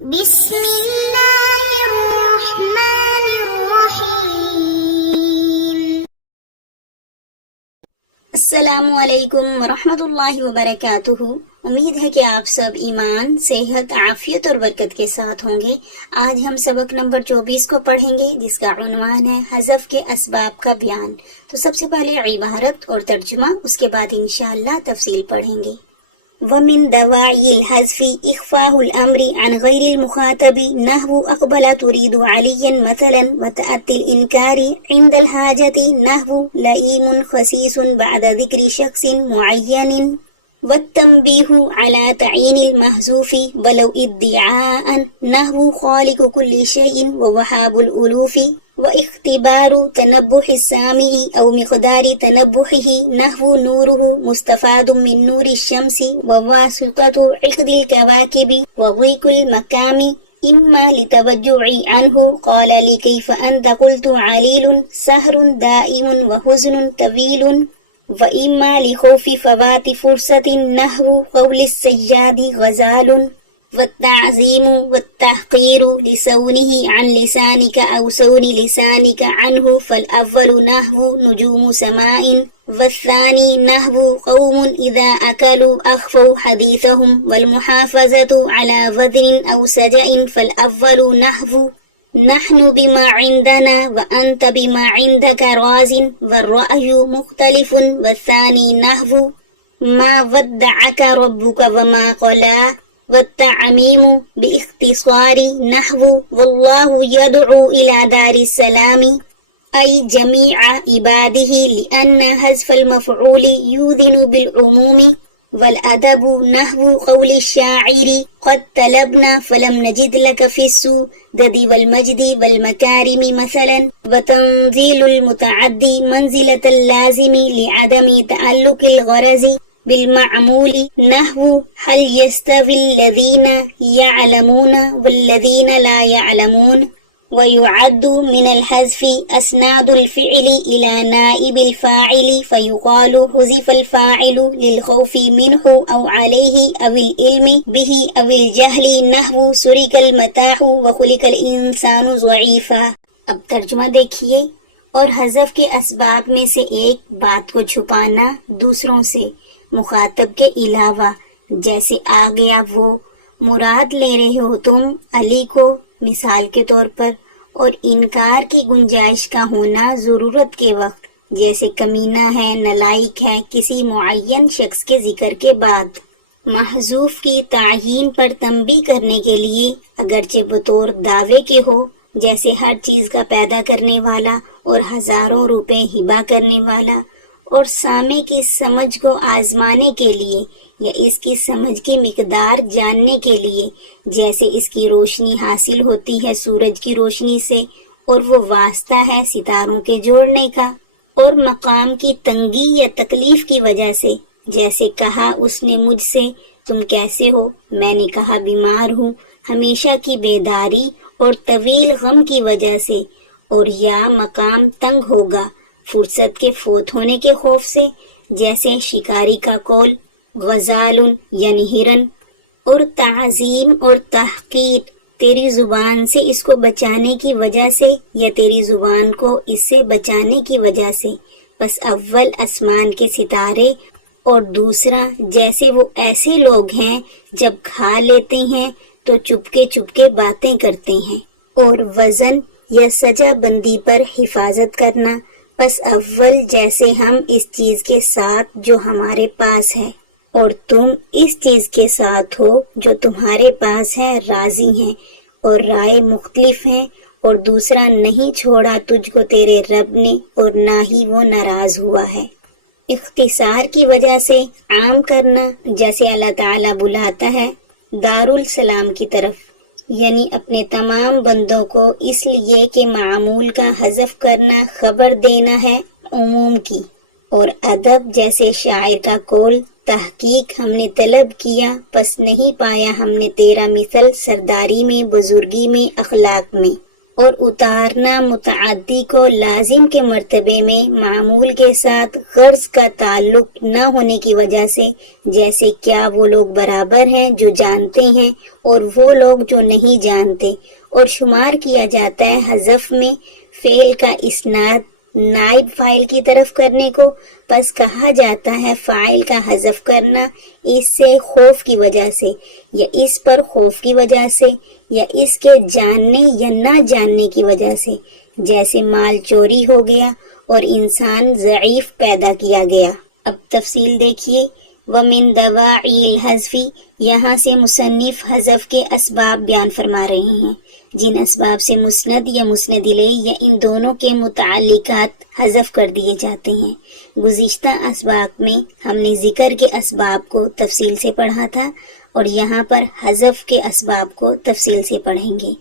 بسم اللہ الرحمن الرحیم۔ السلام علیکم ورحمۃ اللہ وبرکاتہ۔ امید ہے کہ آپ سب ایمان، صحت، عافیت اور برکت کے ساتھ ہوں گے۔ آج ہم سبق نمبر 24 کو پڑھیں گے، جس کا عنوان ہے حذف کے اسباب کا بیان۔ تو سب سے پہلے عبارت اور ترجمہ، اس کے بعد انشاءاللہ تفصیل پڑھیں گے۔ ومن دواعی الحذف اخفاء الامر عن غیر المخاطب نحو اقبل تريد عليا مثلا وتأتي الانکار عند الحاجة نحو لئیم خسیس بعد ذکر شخص معین، والتنبیہ على تعین المحذوف ولو ادعاء نحو خالق كل شيء ووهاب الألوف، واختبار تنبح السامع او مقدار تنبحه نحو نوره مستفاد من نور الشمس وواسطة عقد الكواكب وضيق المقام اما لتوجعي عنه قال لي كيف انت قلت عليل سهر دائم وحزن طويل، واما لخوف فوات فرصة نحو قول السجاد غزال، والتعظیم والتحقیر لصونه عن لسانك او صون لسانك عنه فالاول نحو نجوم سماء، والثاني نحو قوم اذا اكلوا اخفوا حديثهم، والمحافظة على وزن او سجع فالاول نحو نحن بما عندنا وانت بما عندك راز، والرأي مختلف، والثاني نحو ما ودعك ربك وما قلى، والتعمیم باختصار نحو واللہ يدعو الى دار السلام ای جمیع عباده لأن حذف المفعول یوذن بالعموم، والادب نحو قول الشاعر قد طلبنا فلم نجد لك في السؤدد والمجد والمكارم مثلا، وتنزيل المتعدي منزلة اللازم لعدم تعلق الغرض بالمعمول نحو هل يستوي الذين يعلمون والذين لا يعلمون، ويعد من الحذف اسناد الفعل الى نائب الفاعل فيقال حذف الفاعل للخوف منه او عليه او العلم به او الجهل نحو سرق المتاع وخلق الانسان ضعيفا۔ اب ترجمہ دیکھیے۔ اور حذف کے اسباب میں سے ایک بات کو چھپانا دوسروں سے مخاطب کے علاوہ، جیسے آ گیا وہ، مراد لے رہے ہو تم علی کو مثال کے طور پر، اور انکار کی گنجائش کا ہونا ضرورت کے وقت، جیسے کمینہ ہے، نالائق ہے، کسی معین شخص کے ذکر کے بعد۔ محذوف کی تعیین پر تنبیہ کرنے کے لیے، اگرچہ بطور دعوے کے ہو، جیسے ہر چیز کا پیدا کرنے والا اور ہزاروں روپے ہبہ کرنے والا، اور سامع کی سمجھ کو آزمانے کے لیے یا اس کی سمجھ کی مقدار جاننے کے لیے، جیسے اس کی روشنی حاصل ہوتی ہے سورج کی روشنی سے اور وہ واسطہ ہے ستاروں کے جوڑنے کا، اور مقام کی تنگی یا تکلیف کی وجہ سے، جیسے کہا اس نے مجھ سے تم کیسے ہو، میں نے کہا بیمار ہوں، ہمیشہ کی بیداری اور طویل غم کی وجہ سے، اور یا مقام تنگ ہوگا فرصت کے فوت ہونے کے خوف سے، جیسے شکاری کا قول غزال یعنی ہرن، اور تعظیم اور تحقیر تیری زبان سے اس کو بچانے کی وجہ سے یا تیری زبان کو اس سے بچانے کی وجہ سے، بس اول آسمان کے ستارے، اور دوسرا جیسے وہ ایسے لوگ ہیں جب کھا لیتے ہیں تو چپکے باتیں کرتے ہیں، اور وزن یا سجا بندی پر حفاظت کرنا، بس اول جیسے ہم اس چیز کے ساتھ جو ہمارے پاس ہے اور تم اس چیز کے ساتھ ہو جو تمہارے پاس ہے راضی ہیں، اور رائے مختلف ہیں، اور دوسرا نہیں چھوڑا تجھ کو تیرے رب نے اور نہ ہی وہ ناراض ہوا ہے۔ اختصار کی وجہ سے عام کرنا، جیسے اللہ تعالیٰ بلاتا ہے دارالسلام کی طرف، یعنی اپنے تمام بندوں کو، اس لیے کہ معمول کا حذف کرنا خبر دینا ہے عموم کی، اور ادب جیسے شاعر کا قول تحقیق ہم نے طلب کیا پس نہیں پایا ہم نے تیرا مثل سرداری میں، بزرگی میں، اخلاق میں، اور اتارنا متعدی کو لازم کے مرتبے میں معمول کے ساتھ غرض کا تعلق نہ ہونے کی وجہ سے، جیسے کیا وہ لوگ برابر ہیں جو جانتے ہیں اور وہ لوگ جو نہیں جانتے، اور شمار کیا جاتا ہے حذف میں فعل کا اسناد نائب فاعل کی طرف کرنے کو، پس کہا جاتا ہے فاعل کا حذف کرنا اس سے خوف کی وجہ سے، یا اس پر خوف کی وجہ سے، یا اس کے جاننے یا نہ جاننے کی وجہ سے، جیسے مال چوری ہو گیا اور انسان ضعیف پیدا کیا گیا۔ اب تفصیل دیکھیے، وَمِن دَوَاعِي الْحَذْفِ، یہاں سے مصنف حذف کے اسباب بیان فرما رہے ہیں، جن اسباب سے مسند یا مسند الیہ یا ان دونوں کے متعلقات حذف کر دیے جاتے ہیں۔ گزشتہ اسباق میں ہم نے ذکر کے اسباب کو تفصیل سے پڑھا تھا، اور یہاں پر حذف کے اسباب کو تفصیل سے پڑھیں گے۔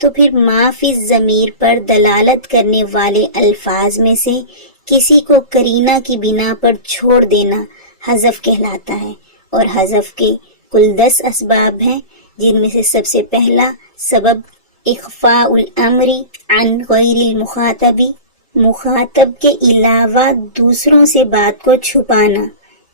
تو پھر ما فی الضمیر پر دلالت کرنے والے الفاظ میں سے کسی کو قرینہ کی بنا پر چھوڑ دینا حذف کہلاتا ہے، اور حذف کے کل 10 اسباب ہیں، جن میں سے سب سے پہلا سبب اخفاء الامر عن غیر المخاطب، مخاطب کے علاوہ دوسروں سے بات کو چھپانا،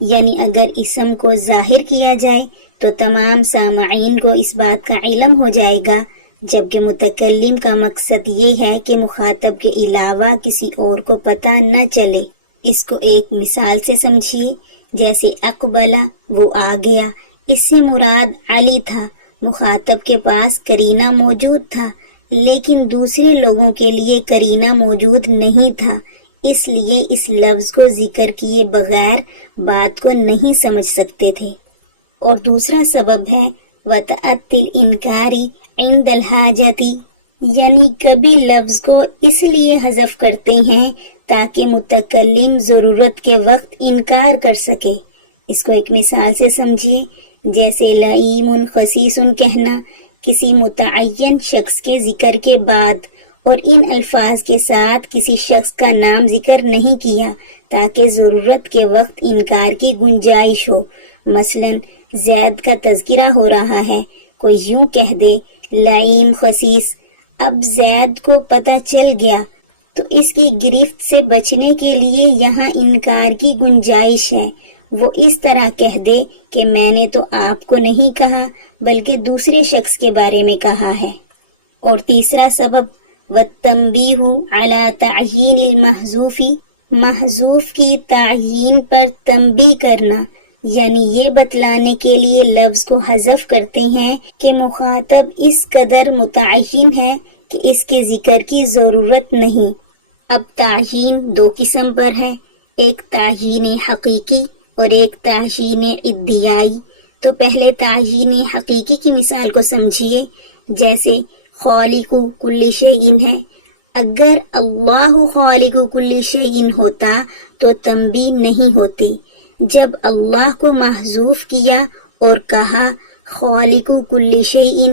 یعنی اگر اسم کو ظاہر کیا جائے تو تمام سامعین کو اس بات کا علم ہو جائے گا، جبکہ متکلم کا مقصد یہ ہے کہ مخاطب کے علاوہ کسی اور کو پتہ نہ چلے۔ اس کو ایک مثال سے سمجھیے، جیسے اقبلہ، وہ آ گیا، اس سے مراد علی تھا، مخاطب کے پاس قرینہ موجود تھا، لیکن دوسرے لوگوں کے لیے قرینہ موجود نہیں تھا، اس لیے اس لفظ کو ذکر کیے بغیر بات کو نہیں سمجھ سکتے تھے۔ اور دوسرا سبب ہے وَتَأَتِّ الْإِنْكَارِ عِنْدَ الْحَاجَةِ، یعنی کبھی لفظ کو اس لیے حذف کرتے ہیں تاکہ متکلم ضرورت کے وقت انکار کر سکے۔ اس کو ایک مثال سے سمجھیے، جیسے لئیم خسیس کہنا، کسی متعین شخص کے ذکر کے بعد اور ان الفاظ کے ساتھ کسی شخص کا نام ذکر نہیں کیا تاکہ ضرورت کے وقت انکار کی گنجائش ہو۔ مثلا زید کا تذکرہ ہو رہا ہے، کوئی یوں کہہ دے لئیم خسیس، اب زید کو پتہ چل گیا، تو اس کی گرفت سے بچنے کے لیے یہاں انکار کی گنجائش ہے، وہ اس طرح کہہ دے کہ میں نے تو آپ کو نہیں کہا بلکہ دوسرے شخص کے بارے میں کہا ہے۔ اور تیسرا سبب وَالتَّنْبِیہُ عَلَى تَعْیِینِ الْمَحْذُوفِ، محذوف کی تعیین پر تنبیہ کرنا، یعنی یہ بتلانے کے لیے لفظ کو حذف کرتے ہیں کہ مخاطب اس قدر متعین ہے کہ اس کے ذکر کی ضرورت نہیں۔ اب تعیین 2 قسم پر ہے، ایک تعیین حقیقی اور ایک تعیین ادعائی۔ تو پہلے تعیین حقیقی کی مثال کو سمجھیے، جیسے خالق کل شیء ہے، اگر اللہ خالق کل شیء ہوتا تو تنبیہ نہیں ہوتی۔ جب اللہ کو محذوف کیا اور کہا خالق کل شیء،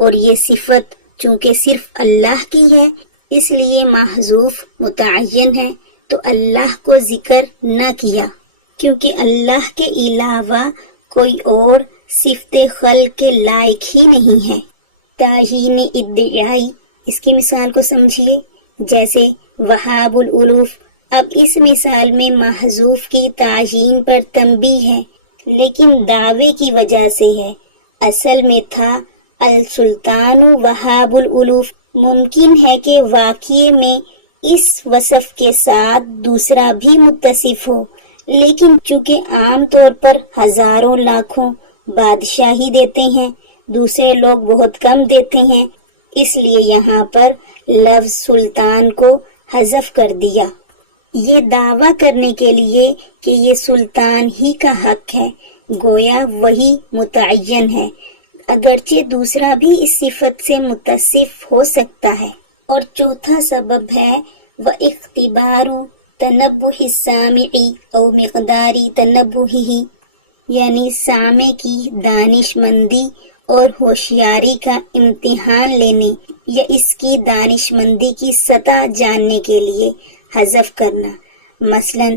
اور یہ صفت چونکہ صرف اللہ کی ہے اس لیے محذوف متعین ہے، تو اللہ کو ذکر نہ کیا، کیونکہ اللہ کے علاوہ کوئی اور صفت خلق کے لائق ہی نہیں ہے۔ تعیین ادعائی، اس کی مثال کو سمجھیے، جیسے وہاب الالوف۔ اب اس مثال میں محذوف کی تعیین پر تنبیہ ہے، لیکن دعوے کی وجہ سے ہے، اصل میں تھا السلطان وہاب الالوف۔ ممکن ہے کہ واقعے میں اس وصف کے ساتھ دوسرا بھی متصف ہو، لیکن چونکہ عام طور پر ہزاروں لاکھوں بادشاہی دیتے ہیں، دوسرے لوگ بہت کم دیتے ہیں، اس لیے یہاں پر لفظ سلطان کو حذف کر دیا، یہ دعویٰ کرنے کے لیے کہ یہ سلطان ہی کا حق ہے، گویا وہی متعین ہے، اگرچہ دوسرا بھی اس صفت سے متصف ہو سکتا ہے۔ اور چوتھا سبب ہے وَاِخْتِبَارُ تَنَبُّهِ السَّامِعِ او مقدار تنبہہ، یعنی سامع کی دانش مندی اور ہوشیاری کا امتحان لینے یا اس کی دانش مندی کی سطح جاننے کے لیے حذف کرنا۔ مثلا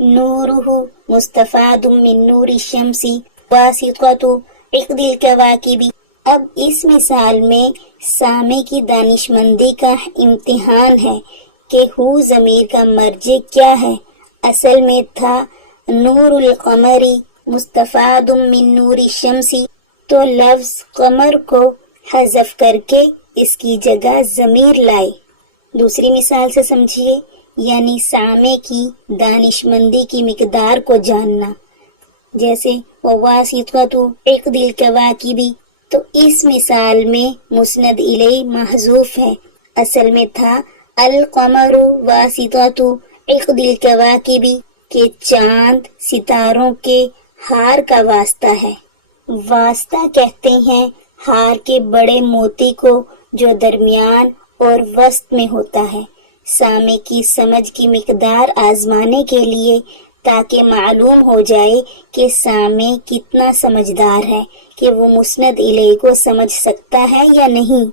نورہ مستفاد من نور الشمس واسطۃ عقد الکواکب، اب اس مثال میں سامع کی دانشمندی کا امتحان ہے کہ ہو ضمیر کا مرجع کیا ہے۔ اصل میں تھا نور القمری مستفاد من نور الشمس، تو لفظ قمر کو حذف کر کے اس کی جگہ ضمیر لائے۔ دوسری مثال سے سمجھیے، یعنی سامع کی دانشمندی کی مقدار کو جاننا، جیسے وواسطۃ عقد الکواکب، تو اس مثال میں مسند الیہ محذوف ہے۔ اصل میں تھا القمر واسطۃ عقد الکواکب، کہ چاند ستاروں کے ہار کا واسطہ ہے۔ واسطہ کہتے ہیں ہار کے بڑے موتی کو جو درمیان اور وسط میں ہوتا ہے، سامع کی سمجھ کی مقدار آزمانے کے لیے، تاکہ معلوم ہو جائے کہ سامع کتنا سمجھدار ہے کہ وہ مسند الیہ کو سمجھ سکتا ہے یا نہیں۔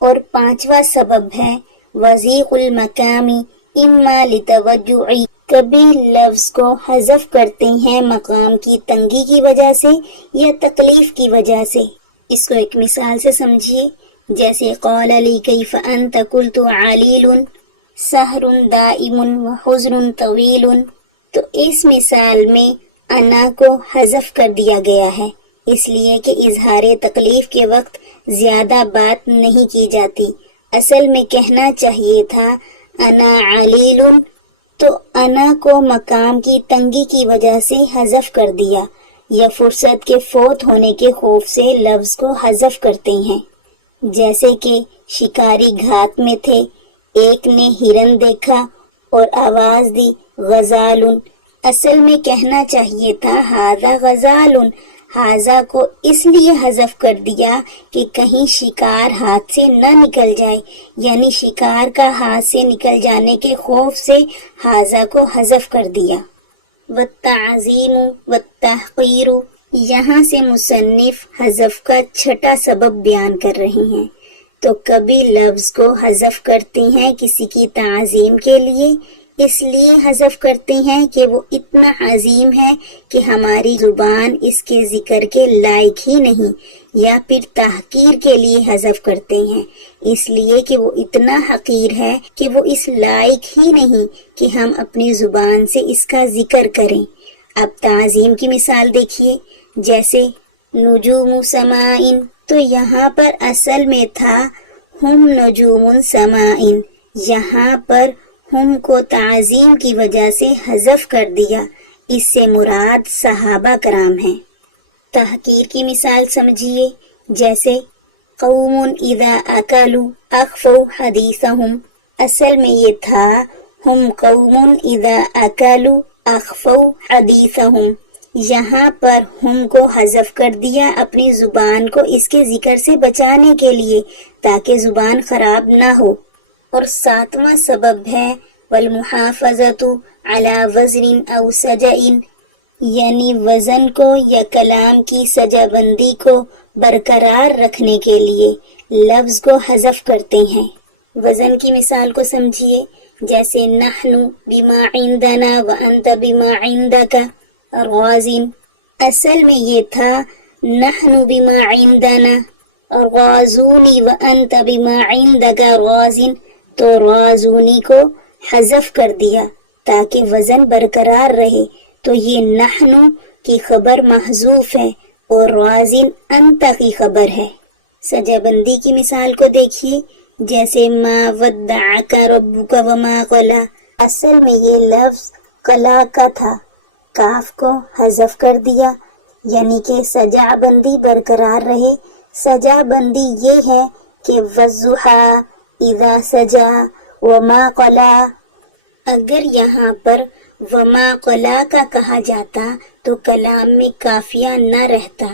اور پانچواں سبب ہے وضیق المقام اما لتوجع، کبھی لفظ کو حذف کرتے ہیں مقام کی تنگی کی وجہ سے یا تکلیف کی وجہ سے۔ اس کو ایک مثال سے سمجھیے، جیسے قال لی کیف انت قلت علیل سحر دائم وحزن طویل، تو اس مثال میں انا کو حذف کر دیا گیا ہے، اس لیے کہ اظہار تکلیف کے وقت زیادہ بات نہیں کی جاتی۔ اصل میں کہنا چاہیے تھا انا علیل، تو انا کو مقام کی تنگی کی وجہ سے حذف کر دیا، یا فرصت کے فوت ہونے کے خوف سے لفظ کو حذف کرتے ہیں۔ جیسے کہ شکاری گھات میں تھے، ایک نے ہرن دیکھا اور آواز دی غزال، اصل میں کہنا چاہیے تھا ھذا غزال، ھذا کو اس لیے حذف کر دیا کہ کہیں شکار ہاتھ سے نہ نکل جائے، یعنی شکار کا ہاتھ سے نکل جانے کے خوف سے ھذا کو حذف کر دیا۔ والتعظیم والتحقیر، یہاں سے مصنف حذف کا چھٹا سبب بیان کر رہے ہیں۔ تو کبھی لفظ کو حذف کرتے ہیں کسی کی تعظیم کے لیے، اس لیے حذف کرتے ہیں کہ وہ اتنا عظیم ہے کہ ہماری زبان اس کے ذکر کے لائق ہی نہیں، یا پھر تحقیر کے لیے حذف کرتے ہیں اس لیے کہ وہ اتنا حقیر ہے کہ وہ اس لائق ہی نہیں کہ ہم اپنی زبان سے اس کا ذکر کریں۔ اب تعظیم کی مثال دیکھیے، جیسے نجوم سمائن، تو یہاں پر اصل میں تھا ہم نجوم سمائن، یہاں پر ہم کو تعظیم کی وجہ سے حذف کر دیا، اس سے مراد صحابہ کرام ہیں۔ تحقیر کی مثال سمجھیے، جیسے قوم اذا اکلوا اخفوا حدیثہم، اصل میں یہ تھا ہم قوم اذا اکلوا اخفوا حدیثہم، یہاں پر ہم کو حذف کر دیا اپنی زبان کو اس کے ذکر سے بچانے کے لیے، تاکہ زبان خراب نہ ہو۔ اور ساتواں سبب ہے والمحافظۃ علی وزن او سجع، یعنی وزن کو یا کلام کی سجع بندی کو برقرار رکھنے کے لیے لفظ کو حذف کرتے ہیں۔ وزن کی مثال کو سمجھیے، جیسے نحن بما عندنا وانت بما عندک غازن، اصل میں یہ تھا نحن بما عندنا غازونی وانت بما عندک غازن، تو غازونی کو حذف کر دیا تاکہ وزن برقرار رہے، تو یہ نحن کی خبر محذوف ہے اور غازن انت کی خبر ہے۔ سجع بندی کی مثال کو دیکھیے، جیسے ما ودعک ربک وما قلی، اصل میں یہ لفظ قلا کا تھا، کاف کو حذف کر دیا، یعنی کہ سجع بندی برقرار رہے۔ سجع بندی یہ ہے کہ والضحیٰ اذا سجا وما قلا، اگر یہاں پر وما قلا کا کہا جاتا تو کلام میں قافیہ نہ رہتا۔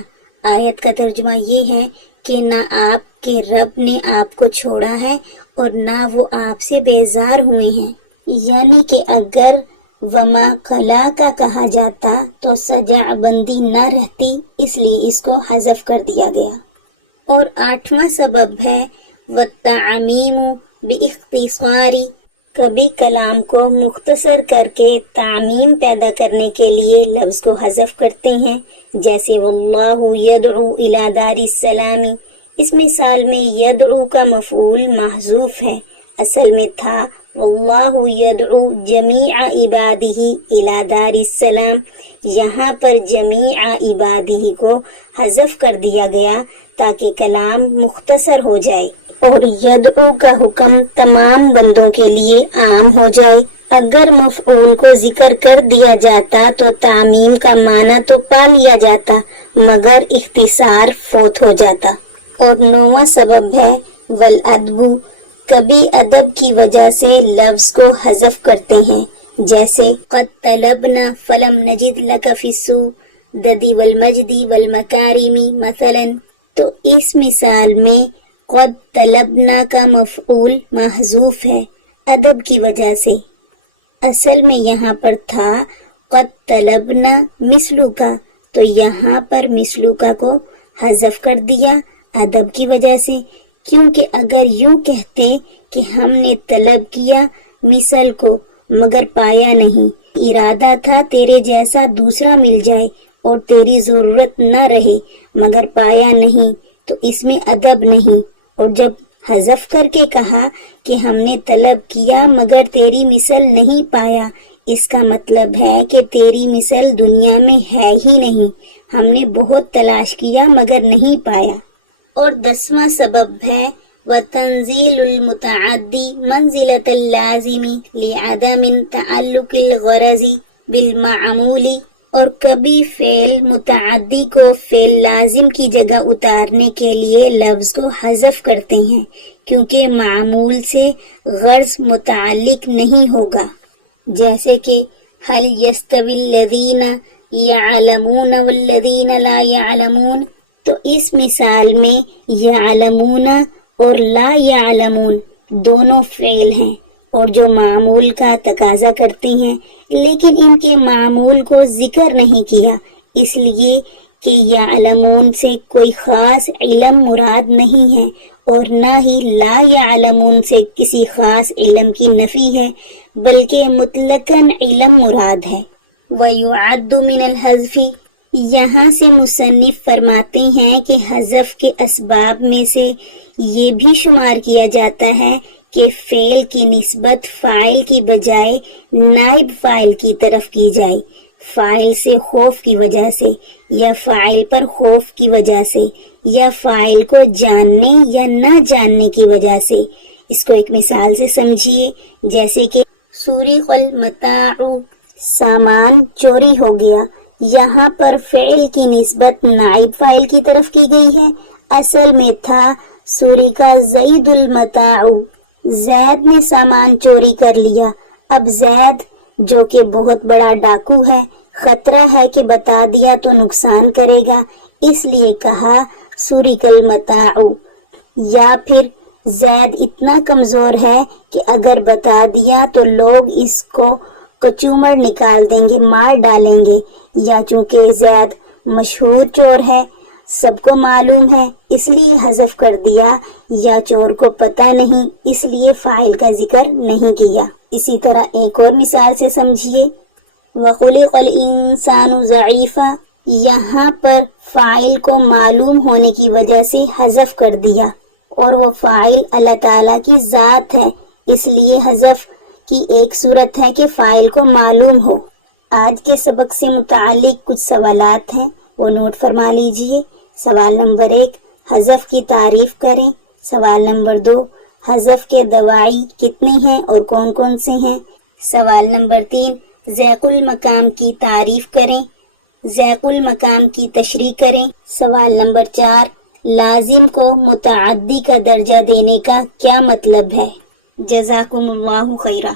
آیت کا ترجمہ یہ ہے کہ نہ آپ کے رب نے آپ کو چھوڑا ہے اور نہ وہ آپ سے بیزار ہوئے ہیں، یعنی کہ اگر وما قلا کا کہا جاتا تو سجع بندی نہ رہتی، اس لیے اس کو حذف کر دیا گیا۔ اور آٹھواں سبب ہے والتعمیم باختصار، کبھی کلام کو مختصر کر کے تعمیم پیدا کرنے کے لیے لفظ کو حذف کرتے ہیں، جیسے واللہ یدعو الی دار السلام، اس مثال میں یدعو کا مفعول محذوف ہے، اصل میں تھا واللہ یدعو جمیع عبادہ الی دار السلام، یہاں پر جمیع عبادہ کو حذف کر دیا گیا تاکہ کلام مختصر ہو جائے اور یدعو کا حکم تمام بندوں کے لیے عام ہو جائے۔ اگر مفعول کو ذکر کر دیا جاتا تو تعمیم کا معنی تو پا لیا جاتا مگر اختصار فوت ہو جاتا۔ اور 9واں سبب ہے والادب، کبھی ادب کی وجہ سے لفظ کو حذف کرتے ہیں، جیسے قد طلبنا فلم نجد لک فی السؤدد والمجد والمکارم مثلا۔ تو اس مثال میں قد طلبنا کا مفعول محذوف ہے ادب کی وجہ سے، اصل میں یہاں پر تھا قد طلبنا مثلو کا، تو یہاں پر مثلو کا کو حذف کر دیا ادب کی وجہ سے، کیونکہ اگر یوں کہتے کہ ہم نے طلب کیا مثل کو مگر پایا نہیں، ارادہ تھا تیرے جیسا دوسرا مل جائے اور تیری ضرورت نہ رہے مگر پایا نہیں، تو اس میں ادب نہیں۔ اور جب حذف کر کے کہا کہ ہم نے طلب کیا مگر تیری مثل نہیں پایا، اس کا مطلب ہے کہ تیری مثل دنیا میں ہے ہی نہیں، ہم نے بہت تلاش کیا مگر نہیں پایا۔ اور 10واں سبب ہے وتنزیل المتعدی منزلۃ اللازم لعدم تعلق الغرض بالمعمول، اور کبھی فعل متعدی کو فعل لازم کی جگہ اتارنے کے لیے لفظ کو حذف کرتے ہیں کیونکہ معمول سے غرض متعلق نہیں ہوگا، جیسے کہ هل يستوي الذين يعلمون والذين لا يعلمون۔ تو اس مثال میں یعلمون اور لا یعلمون دونوں فعل ہیں اور جو معمول کا تقاضا کرتے ہیں، لیکن ان کے معمول کو ذکر نہیں کیا، اس لیے کہ یعلمون سے کوئی خاص علم مراد نہیں ہے اور نہ ہی لا یعلمون سے کسی خاص علم کی نفی ہے بلکہ مطلقاً علم مراد ہے۔ وَيُعَدُّ مِنَ الْحَذْفِ، یہاں سے مصنف فرماتے ہیں کہ حذف کے اسباب میں سے یہ بھی شمار کیا جاتا ہے کہ فعل کی نسبت فاعل کی بجائے نائب فاعل کی طرف کی جائے، فاعل سے خوف کی وجہ سے یا فاعل پر خوف کی وجہ سے یا فاعل کو جاننے یا نہ جاننے کی وجہ سے۔ اس کو ایک مثال سے سمجھیے، جیسے کہ سُرِقَ الْمَتَاعُ، سامان چوری ہو گیا، یہاں پر فعل کی نسبت نائب فاعل کی طرف کی گئی ہے، اصل میں تھا سُرِقَ زید المتاع، زید نے سامان چوری کر لیا۔ اب زید جو کہ بہت بڑا ڈاکو ہے، خطرہ ہے کہ بتا دیا تو نقصان کرے گا، اس لیے کہا سُرِقَ المتاع۔ یا پھر زید اتنا کمزور ہے کہ اگر بتا دیا تو لوگ اس کو کچومر نکال دیں گے، مار ڈالیں گے، یا چونکہ زید مشہور چور ہے، سب کو معلوم ہے اس لیے حذف کر دیا، یا چور کو پتہ نہیں اس لیے فاعل کا ذکر نہیں کیا۔ اسی طرح ایک اور مثال سے سمجھیے، وَخُلِقَ الْإِنسَانُ ضَعِيفًا، یہاں پر فاعل کو معلوم ہونے کی وجہ سے حذف کر دیا اور وہ فاعل اللہ تعالیٰ کی ذات ہے، اس لیے حذف کی ایک صورت ہے کہ فاعل کو معلوم ہو۔ آج کے سبق سے متعلق کچھ سوالات ہیں، وہ نوٹ فرما لیجئے۔ سوال نمبر 1، حذف کی تعریف کریں۔ سوال نمبر 2، حذف کے دواعی کتنے ہیں اور کون کون سے ہیں۔ سوال نمبر 3، ذیق المقام کی تعریف کریں، ذیق المقام کی تشریح کریں۔ سوال نمبر 4، لازم کو متعدی کا درجہ دینے کا کیا مطلب ہے؟ جزاکم اللہ خیرہ۔